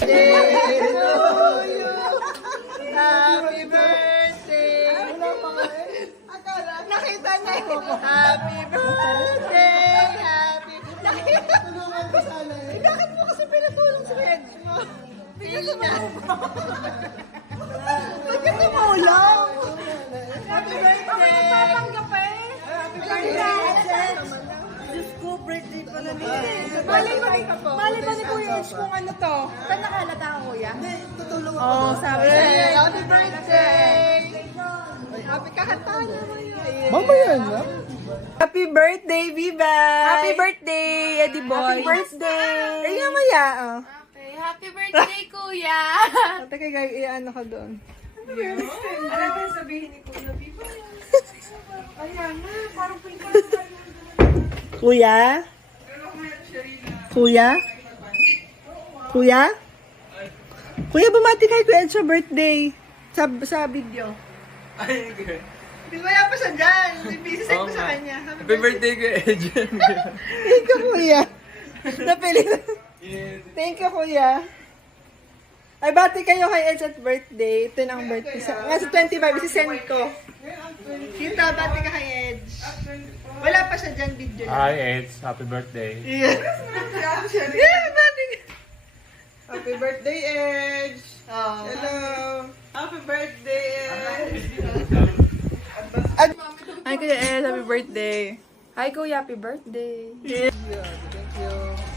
Happy birthday! Nakita na yun. Happy birthday! Happy... Tulungan ko sana eh. Bakit mo kasi pinatulong sa edge mo? Pili na. Ba't ka tumulong? Happy birthday! Nagpapanggap pa eh. Happy birthday! Diyos ko, birthday pala niya. Mali ba ni Kuya Edge kung ano to? Saan nakalata ka, Kuya? Hindi, tutulong ako. Oo, sabi niya. Happy birthday! Happy kakantahan naman yun. Mamaya na. Happy birthday, Viva! Happy birthday, Eddie Boy! Happy birthday! Ay, mamaya, oh. Okay, happy birthday, Kuya! Teka, i-ano ka doon. Ano ba sabihin ni Kuya Viva? Ayan na, parang pinka. Kuya? Kuya? Kuya? Kuya, bumati kay Kuya Ed sa birthday. Sa video. Ay, good. Di wala pa siya dyan. Ibisisend ko sa kanya. Happy birthday ko, Edgen. Thank you, Kuya. Napili na. Thank you, Kuya. Ay, bati kayo kay Edge at birthday. Ito na ang birthday. Nga sa 25, isisend ko. Kita, bati ka kay Edge. Wala pa siya dyan video na. Hi, Eds. Happy birthday. Yeah, bati ka. Happy birthday, Edge. Oh. Hello. Happy birthday, Edge. Hi, Kuya Ed, happy birthday! Hi, Kuya, happy birthday! Thank you.